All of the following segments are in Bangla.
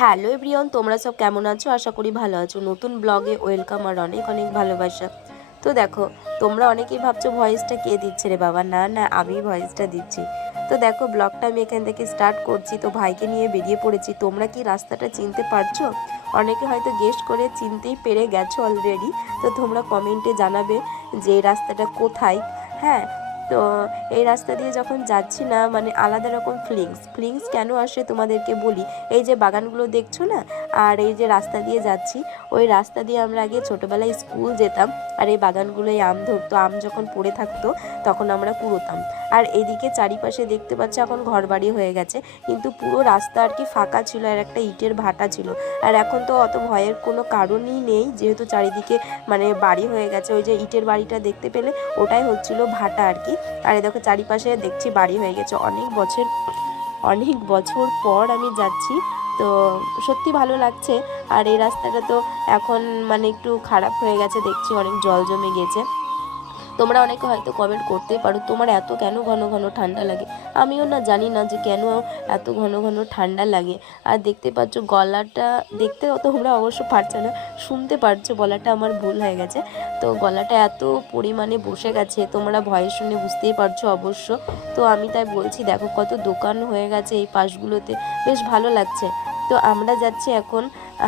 হ্যালো এভরিওয়ান, তোমরা সব কেমন আছো? আশা করি ভালো আছো। নতুন ব্লগে ওয়েলকাম আর অনেক অনেক ভালোবাসা। তো দেখো, তোমরা অনেকেই ভাবছো ভয়েসটা কে দিচ্ছে রে বাবা। না না, আমি ভয়েসটা দিচ্ছি। তো দেখো, ব্লগটা আমি এখান থেকে স্টার্ট করছি। তো ভাইকে নিয়ে বেরিয়ে পড়েছি। তোমরা কি রাস্তাটা চিনতে পারছো? অনেকে হয়তো গেস করে চিনতেই পেরে গেছো অলরেডি। তো তোমরা কমেন্টে জানাবে যে এই রাস্তাটা কোথায়। হ্যাঁ, তো এই রাস্তা দিয়ে যখন যাচ্ছি না, মানে আলাদা রকম ফিলিংস কেন আসে তোমাদেরকে বলি। এই যে বাগানগুলো দেখছো না, আর এই যে রাস্তা দিয়ে যাচ্ছি, ওই রাস্তা দিয়ে আমরা আগে ছোটোবেলায় স্কুল যেতাম। আর এই বাগানগুলোয় আম ধরতো, আম যখন পড়ে থাকতো তখন আমরা কুড়োতাম। আর এদিকে চারিপাশে দেখতে পাচ্ছ এখন ঘরবাড়ি হয়ে গেছে, কিন্তু পুরো রাস্তা আর কি ফাঁকা ছিল, আর একটা ইটের ভাটা ছিল। আর এখন তো অত ভয়ের কোনো কারণই নেই, যেহেতু চারিদিকে মানে বাড়ি হয়ে গেছে। ওই যে ইটের বাড়িটা দেখতে পেলে, ওটাই হচ্ছিল ভাটা আর কি। আর এই দেখো চারিপাশে দেখছি বাড়ি হয়ে গেছে। অনেক বছর পর আমি যাচ্ছি, তো সত্যি ভালো লাগছে। আর এই রাস্তাটা তো এখন মানে একটু খারাপ হয়ে গেছে, দেখছি অনেক জল জমে গেছে। তোমরা অনেকে হয়তো কমেন্ট করতেই পারো, তোমার এত কেন ঘন ঘন ঠান্ডা লাগে। আমিও না জানি না যে কেন এত ঘন ঘন ঠান্ডা লাগে। আর দেখতে পাচ্ছ গলাটা, দেখতে তোমরা অবশ্য পারছো না, শুনতে পারছো, গলাটা আমার ভুল হয়ে গেছে। তো গলাটা এত পরিমাণে বসে গেছে, তোমরা ভয়েস শুনে বুঝতেই পারছো অবশ্য। তো আমি তাই বলছি, দেখো কত দোকান হয়ে গেছে এই পাশগুলোতে, বেশ ভালো লাগছে। তো আমরা যাচ্ছি এখন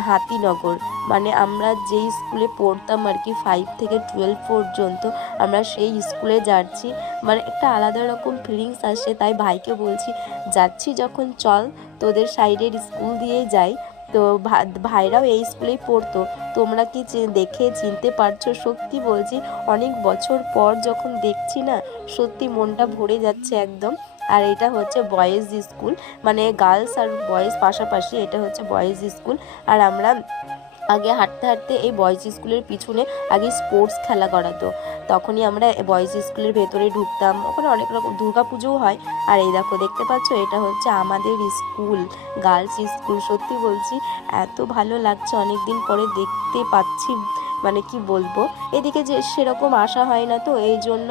হাতিনগর, মানে আমরা যেই স্কুলে পড়তাম আর কি 5 থেকে 12 পর্যন্ত, আমরা সেই স্কুলে যাচ্ছি। মানে একটা আলাদা রকম ফিলিংস আসে। তাই ভাইকে বলছি, যাচ্ছি যখন চল তোদের সাইডের স্কুল দিয়েই যাই। তো ভাইরাও এই স্কুলেই পড়তো। তোমরা কি দেখে চিনতে পারছো? সত্যি বলছি, অনেক বছর পর যখন দেখছি না, সত্যি মনটা ভরে যাচ্ছে একদম। আর এটা হচ্ছে বয়েজ স্কুল, মানে গার্লস আর বয়েজ পাশাপাশি, এটা হচ্ছে বয়েজ স্কুল। আর আমরা আগে হাঁটতে হাঁটতে এই বয়েজ স্কুলের পিছনে আগে স্পোর্টস খেলা করাতো, তখনই আমরা বয়েজ স্কুলের ভেতরে ঢুকতাম। ওখানে অনেক রকম দুর্গা পুজোও হয়। আর এই দেখো দেখতে পাচ্ছ, এটা হচ্ছে আমাদের স্কুল, গার্লস স্কুল। সত্যি বলছি, এত ভালো লাগছে, অনেক দিন পরে দেখতে পাচ্ছি। মানে কি বলবো, এদিকে যে সেরকম আসা হয় না, তো এই জন্য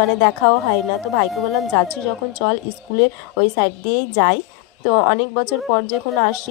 মানে দেখাও হয় না। তো ভাইকে বললাম, যাচ্ছি যখন চল স্কুলের ওই সাইড দিয়েই যাই। তো অনেক বছর পর যখন আসি,